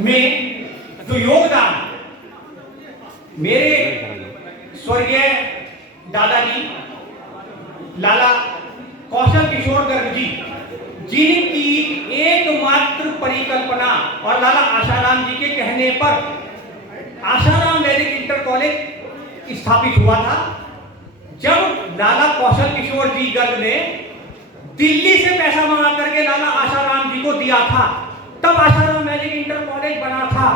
में जो योगदान मेरे स्वर्गीय दादाजी लाला कौशल किशोर गर्ग जी जिनकी एकमात्र परिकल्पना और लाला आशाराम जी के कहने पर आशाराम वैदिक इंटर कॉलेज स्थापित हुआ था। जब लाला कौशल किशोर जी गर्ग ने दिल्ली से पैसा मंगा करके लाला आशाराम जी को दिया था, तब आशाराम वैदिक इंटर कॉलेज बना था।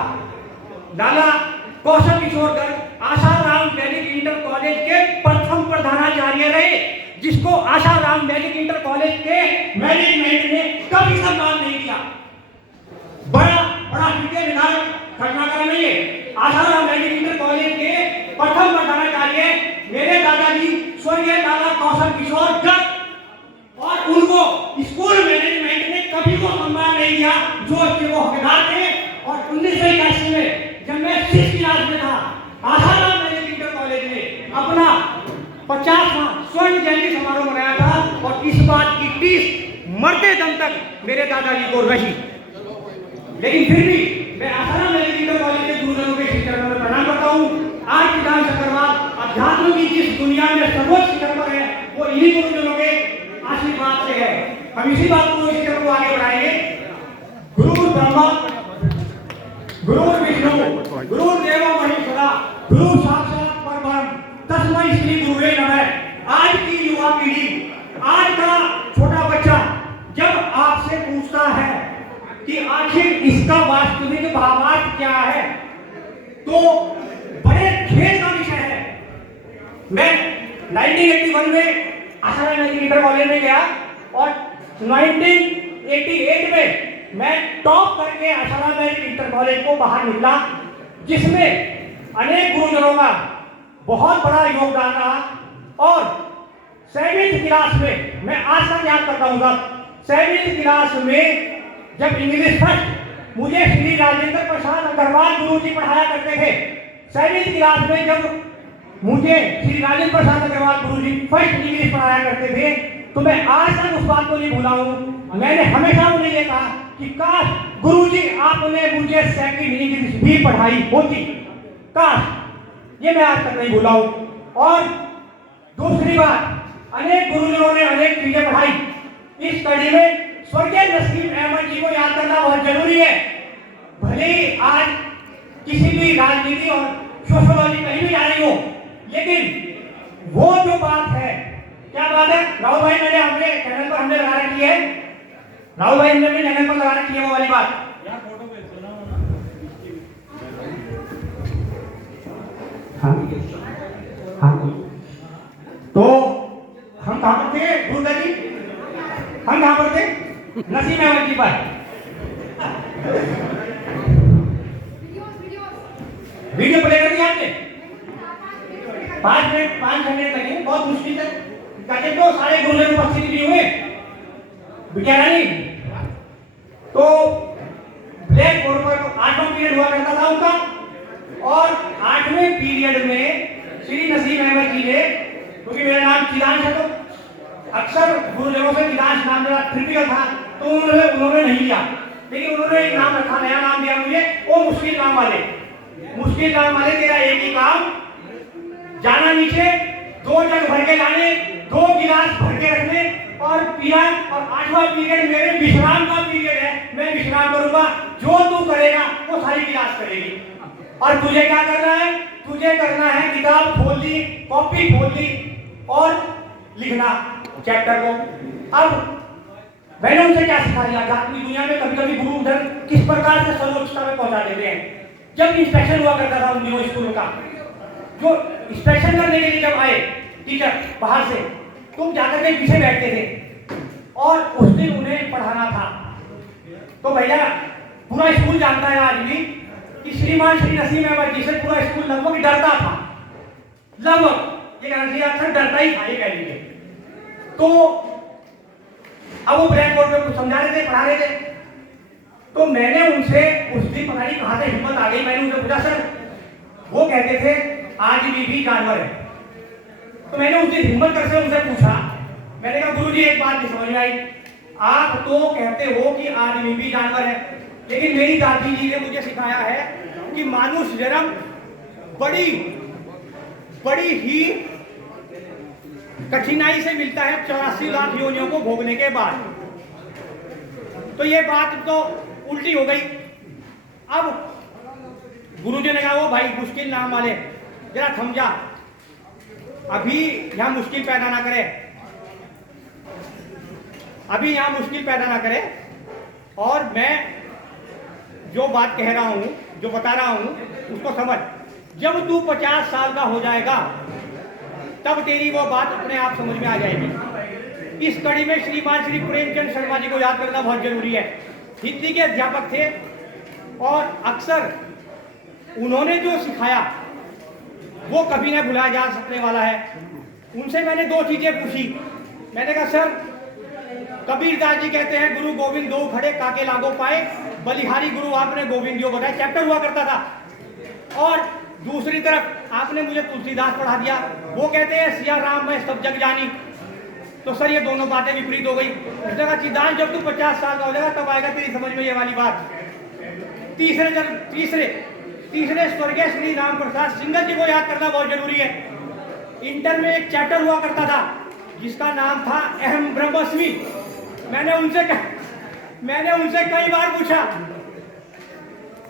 लाला कौशल किशोर गर्ग आशाराम वैदिक इंटर कॉलेज के प्रथम प्रधानाचार्य रहे, जिसको आशाराम वैदिक इंटर कॉलेज के मैनेजमेंट ने कभी सम्मान नहीं किया। बड़ा विजय विधायक घटनाक्रम है ये। आशाराम वैदिक इंटर कॉलेज के प्रथम प्रधानाचार्य मेरे दादाजी स्वर्गीय लाला कौशल किशोर गर्ग, और उनको स्कूल मैनेजमेंट ने कभी वो सम्मान नहीं दिया जो उसके वो हकदार थे। और 1981 में जब मैं 6th क्लास में था, आशाराम वैदिक इंटर कॉलेज ने अपना 50वां स्वर्ण जयंती समारोह मनाया था, और इस बात की टीस मरते दम तक मेरे दादाजी को रही। लेकिन फिर भी मैं आशाराम वैदिक इंटर कॉलेज के गुरुजनों के शिक्षकों में प्रणाम करता हूँ। आज विधान चक्रवाल अध्यात्म की जिस दुनिया में सर्वोच्च शिखर पर है, वो इन्हीं गुरुजनों के आशीर्वाद से है। हम इसी बात को शिखर को आगे बढ़ाएंगे। गुरु ब्रह्मा गुरु विष्णु गुरु देवो महेश्वरा गुरु साक्षात परब्रह्म तस्मै श्री गुरुवे नमः। आज की युवा पीढ़ी, आज का छोटा बच्चा जब आपसे पूछता है कि आखिर इसका वास्तविक भावार्थ क्या है, तो बड़े खेद का विषय है। मैं 1981 में आशाराम वैदिक इंटर कॉलेज में गया, और 1988 में मैं टॉप करके आशाराम वैदिक इंटर कॉलेज को बाहर निकला, जिसमें अनेक गुरुजनों का बहुत बड़ा योगदान रहा। और 7th क्लास में मैं आज तक याद करता हूँ सर, 7th क्लास में जब इंग्लिश फर्स्ट मुझे श्री राजेंद्र प्रसाद अग्रवाल गुरु जी पढ़ाया करते थे। 7th क्लास में जब मुझे श्री राजेंद्र प्रसाद अग्रवाल गुरु जी फर्स्ट इंग्लिश पढ़ाया करते थे, तो मैं आज तक उस बात को नहीं भूला हूँ। मैंने हमेशा उन्हें ये कहा कि काश गुरुजी आपने मुझे सेकंड इंग्लिश भी पढ़ाई होती, काश, ये मैं आज तक नहीं भूला हूँ। और दूसरी बात, अनेक गुरुजनों ने अनेक चीजें पढ़ाई। इस कड़ी में स्वर्गीय नसीम अहमद जी को याद करना बहुत जरूरी है। भले ही आज किसी भी राजनीति और सोशोलॉजी कहीं भी जा रही हो, लेकिन वो जो बात है, क्या बात है राहुल भाई, मैंने अपने चैनल पर हमने लगा रखी है, राहुल भाई हमने अपने चैनल पर लगा रखी है वो वाली बात। हाँ हाँ, तो हम कहाँ पर थे गुरुदा जी, हम कहाँ पर थे? नसीम अहमद जी पर। वीडियो प्ले कर दिया आपने? 5 मिनट लगे, बहुत मुश्किल है। कहते तो सारे गुरुजन उपस्थित भी हुए बिचारा नहीं। तो ब्लैक बोर्ड पर 8वां पीरियड हुआ करता था उनका, और 8वें पीरियड में श्री नसीम अहमद जी ने, क्योंकि मेरा नाम चिदांश है, तो अक्सर गुरुजनों से चिदांश नाम मेरा ट्रिपिकल था, तो उन्होंने नहीं लिया। लेकिन उन्होंने एक नाम रखा, नया नाम दिया मुझे, वो मुश्किल नाम वाले। मुश्किल नाम वाले तेरा एक ही काम, जाना नीचे, 2 जग भर के लाने, 2 गिलास भर के रखने और पिया। और 8वां पीरियड मेरे विश्राम का पीरियड है, मैं विश्राम करूंगा, जो तू करेगा वो सारी गिलास करेगी। और तुझे क्या करना है? तुझे करना है किताब खोल ली, कॉपी खोल ली और लिखना चैप्टर को। अब मैंने उनसे क्या सिखा दिया? आध्यात्मिक दुनिया में कभी कभी गुरु उधर किस प्रकार से सर्वोच्चता में पहुंचा देते हैं। जब इंस्पेक्शन हुआ करता था उन दिनों स्कूल का, जो इंस्पेक्शन करने के लिए जब आए टीचर बाहर से, तुम जाकर के पीछे बैठते थे, और उस दिन उन्हें पढ़ाना था। तो भैया पूरा स्कूल जानता है आज भी कि श्रीमान श्री नसीम अहमद जी से पूरा स्कूल लगभग डरता था, लगभग ये कहना चाहिए अक्सर डरता ही था, ये कह लीजिए। तो अब वो ब्लैक बोर्ड पे कुछ समझा रहे थे, पढ़ा रहे थे, तो मैंने उनसे उस दिन पता नहीं कहां से हिम्मत आ गई, मैंने उनसे पूछा सर, वो कहते थे आदमी भी जानवर है। तो मैंने उस दिन हिम्मत करके उनसे पूछा, मैंने कहा गुरुजी एक बात नहीं समझ में आई, आप तो कहते हो कि आदमी भी जानवर है, लेकिन मेरी दादी जी ने मुझे सिखाया है कि मानुष जन्म बड़ी बड़ी ही कठिनाई से मिलता है 84 लाख योनियों को भोगने के बाद। तो ये बात तो उल्टी हो गई। अब गुरुजी ने कहा, वो भाई मुश्किल नाम वाले जरा थम जा, अभी यहां मुश्किल पैदा ना करे, अभी यहां मुश्किल पैदा ना करे, और मैं जो बात कह रहा हूं, जो बता रहा हूं, उसको समझ। जब तू 50 साल का हो जाएगा तब तेरी वो बात अपने आप समझ में आ जाएगी। इस कड़ी में श्रीमान श्री प्रेमचंद शर्मा जी को याद करना बहुत जरूरी है। हिंदी के अध्यापक थे और अक्सर उन्होंने जो सिखाया वो कभी न भुलाया जा सकने वाला है। उनसे मैंने दो चीजें पूछी। मैंने कहा, सर कबीरदास जी कहते हैं गुरु गोविंद दो खड़े काके लागो पाए, बलिहारी गुरु आपने गोविंद दियो बताया, चैप्टर हुआ करता था। और दूसरी तरफ आपने मुझे तुलसीदास पढ़ा दिया, वो कहते हैं सिया राम मैं सब जग जानी। तो सर ये दोनों बातें विपरीत हो गई। उसने कहा, सिद्धांत जब तू 50 साल का हो जाएगा तब आएगा तेरी समझ में ये वाली बात। तीसरे स्वर्गीय श्री राम प्रसाद सिंगल जी को याद करना बहुत जरूरी है। इंटर में एक चैप्टर हुआ करता था जिसका नाम था अहम ब्रह्मस्मि। मैंने उनसे कई बार पूछा,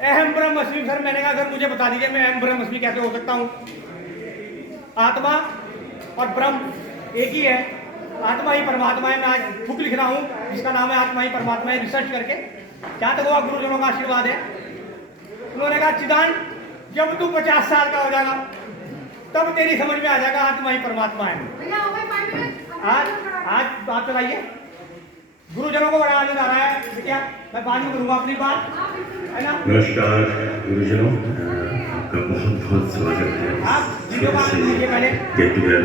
अहम ब्रह्मस्मि सर, मैंने कहा सर मुझे बता दीजिए मैं अहम ब्रह्मस्मि कैसे हो सकता हूँ। आत्मा और ब्रह्म एक ही है, आत्मा ही परमात्मा है। मैं आज बुक लिख रहा हूँ जिसका नाम है आत्मा ही परमात्मा है, रिसर्च करके। क्या तक हुआ गुरुजनों का आशीर्वाद है। उन्होंने कहा, चिदान जब तू 50 साल का हो जाएगा तब तेरी समझ में आ जाएगा आत्मा ही परमात्मा है। आज बात चलाइए। गुरुजनों को बड़ा आनंद आ रहा है क्या, मैं बाद में करूंगा अपनी बात, है ना। नमस्कार गुरुजनों, आपका बहुत बहुत स्वागत है। आप वीडियो बात कीजिए पहले। Get together